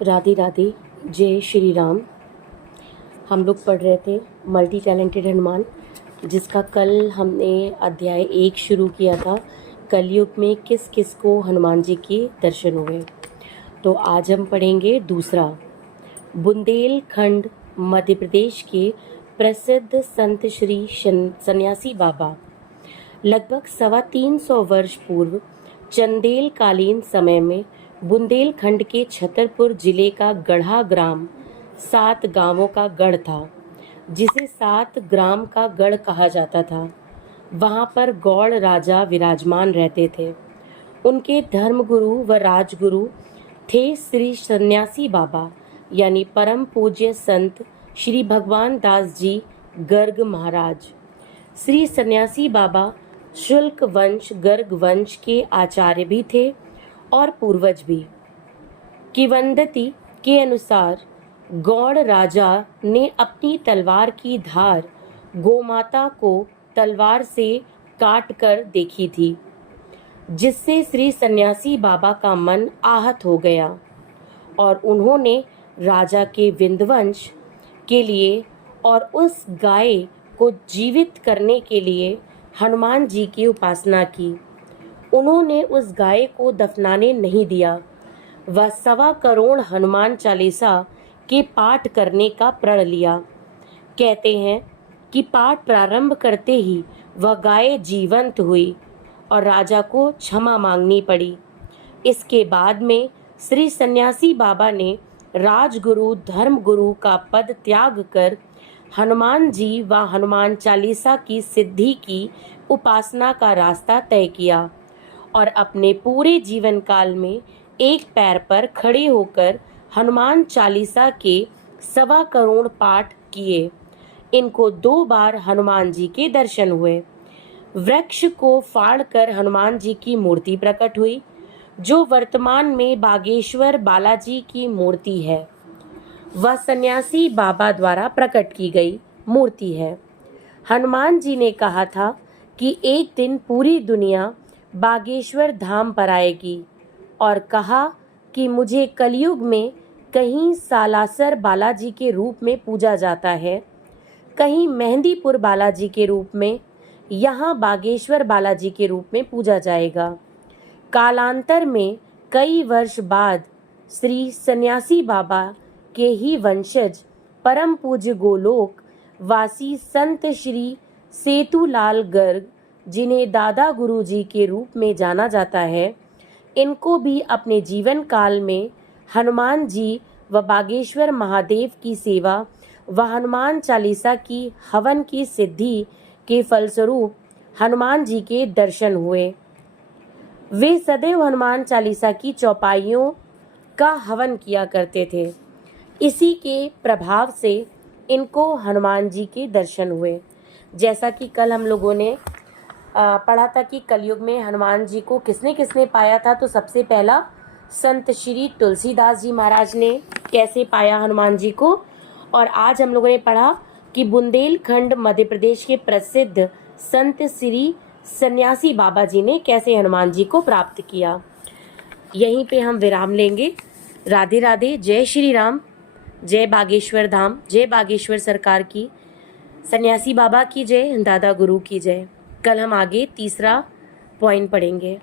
राधे राधे, जय श्री राम। हम लोग पढ़ रहे थे मल्टी टैलेंटेड हनुमान, जिसका कल हमने अध्याय 1 शुरू किया था। कलयुग में किस किस को हनुमान जी के दर्शन हुए। तो आज हम पढ़ेंगे दूसरा। बुंदेलखंड मध्य प्रदेश के प्रसिद्ध संत श्री सन्यासी बाबा लगभग 325 वर्ष पूर्व चंदेल कालीन समय में बुंदेलखंड के छतरपुर जिले का गढ़ा ग्राम 7 गांवों का गढ़ था, जिसे 7 ग्राम का गढ़ कहा जाता था। वहां पर गौड़ राजा विराजमान रहते थे। उनके धर्मगुरु व राजगुरु थे श्री सन्यासी बाबा, यानी परम पूज्य संत श्री भगवान दास जी गर्ग महाराज। श्री सन्यासी बाबा शुल्क वंश गर्ग वंश के आचार्य भी थे और पूर्वज भी। किंवदंती के अनुसार गौड़ राजा ने अपनी तलवार की धार गोमाता को तलवार से काट कर देखी थी, जिससे श्री सन्यासी बाबा का मन आहत हो गया और उन्होंने राजा के विंध्यवंश के लिए और उस गाय को जीवित करने के लिए हनुमान जी की उपासना की। उन्होंने उस गाय को दफनाने नहीं दिया। वह 1.25 करोड़ हनुमान चालीसा के पाठ करने का प्रण लिया। कहते हैं कि पाठ प्रारंभ करते ही वह गाय जीवंत हुई और राजा को क्षमा मांगनी पड़ी। इसके बाद में श्री सन्यासी बाबा ने राजगुरु धर्मगुरु का पद त्याग कर हनुमान जी व हनुमान चालीसा की सिद्धि की उपासना का रास्ता तय किया और अपने पूरे जीवन काल में एक पैर पर खड़े होकर हनुमान चालीसा के 1.25 करोड़ पाठ किए। इनको 2 बार हनुमान जी के दर्शन हुए। वृक्ष को फाड़कर हनुमान जी की मूर्ति प्रकट हुई, जो वर्तमान में बागेश्वर बालाजी की मूर्ति है। वह सन्यासी बाबा द्वारा प्रकट की गई मूर्ति है। हनुमान जी ने कहा था कि एक दिन पूरी दुनिया बागेश्वर धाम पर आएगी और कहा कि मुझे कलयुग में कहीं सालासर बालाजी के रूप में पूजा जाता है, कहीं मेहंदीपुर बालाजी के रूप में, यहाँ बागेश्वर बालाजी के रूप में पूजा जाएगा। कालांतर में कई वर्ष बाद श्री सन्यासी बाबा के ही वंशज परम पूज्य गोलोक वासी संत श्री सेतुलाल गर्ग, जिन्हें दादा गुरु जी के रूप में जाना जाता है, इनको भी अपने जीवन काल में हनुमान जी व बागेश्वर महादेव की सेवा व हनुमान चालीसा की हवन की सिद्धि के फलस्वरूप हनुमान जी के दर्शन हुए। वे सदैव हनुमान चालीसा की चौपाइयों का हवन किया करते थे। इसी के प्रभाव से इनको हनुमान जी के दर्शन हुए। जैसा कि कल हम लोगों ने पढ़ा था कि कलयुग में हनुमान जी को किसने किसने पाया था। तो सबसे पहला संत श्री तुलसीदास जी महाराज ने कैसे पाया हनुमान जी को, और आज हम लोगों ने पढ़ा कि बुंदेलखंड मध्य प्रदेश के प्रसिद्ध संत श्री सन्यासी बाबा जी ने कैसे हनुमान जी को प्राप्त किया। यहीं पे हम विराम लेंगे। राधे राधे, जय श्री राम, जय बागेश्वर धाम, जय बागेश्वर सरकार की, सन्यासी बाबा की जय, दादा गुरु की जय। कल हम आगे तीसरा पॉइंट पढ़ेंगे।